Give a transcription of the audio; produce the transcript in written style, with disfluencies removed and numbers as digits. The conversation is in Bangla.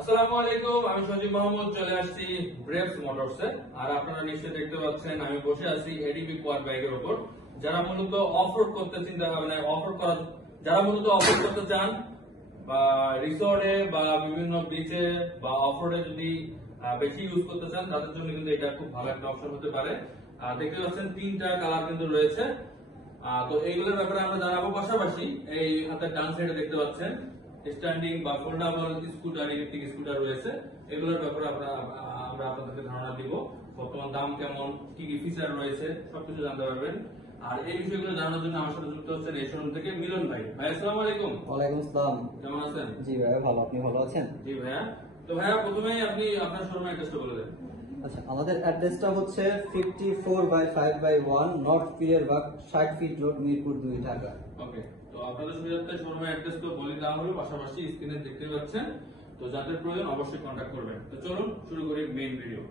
আসসালামু আলাইকুম, আমি সজীব মোহাম্মদ চলে আসছি ব্রেভস মোটরসে। আর আপনারা নিশ্চয়ই দেখতে পাচ্ছেন আমি বসে আছি এডিবি কোয়াড বাইকের উপর। যারা মূলত অফরোড করতে চিন্তা ভাবনা যারা মূলত অফরোড করতে চান বা রিসোর্টে বা বিভিন্ন বিচে বা অফরোডে যদি বেশি ইউজ করতে চান তাদের জন্য কিন্তু এটা খুব ভালো একটা অপশন হতে পারে। আর দেখতে পাচ্ছেন তিনটা কালার কিন্তু রয়েছে। তো এইগুলোর ব্যাপারে আমরা জানাবো। পাশাপাশি এই হাতের ডান সাইডে দেখতে পাচ্ছেন স্ট্যান্ডিং বা ফোল্ডাবল স্কুটার, ইলেকট্রিক স্কুটার রয়েছে। এগুলোর ব্যাপারে আমরা আপনাদেরকে ধারণা দিব। বর্তমান দাম কেমন, কি কি ফিচার রয়েছে সবকিছু জানতে পারবেন। আর এই বিষয়গুলো জানানোর জন্য আমার সাথে যুক্ত হচ্ছেন এই শোরুম থেকে মিলন ভাই। ভাই আসসালামু আলাইকুম। ওয়ালাইকুম আসসালাম। কেমন আছেন? জি ভাইয়া ভালো, আপনি ভালো আছেন? জি ভাইয়া। তো ভাইয়া প্রথমেই আপনি আপনার শোরুমের অ্যাড্রেসটা বলে দেন। আচ্ছা, আমাদের অ্যাড্রেসটা হচ্ছে 54/5/1 north Piyar Bagh 60 feet road, Mirpur 2, Dhaka. Okay, তো আপনাদের সুবিধার্থে শোরুমের অ্যাড্রেস তো বলে দেওয়া হলো, পাশাপাশি স্ক্রিনে দেখতে পাচ্ছেন। তো যাদের প্রয়োজন অবশ্যই কন্ট্যাক্ট করবেন। তো চলুন শুরু করি মেইন ভিডিও।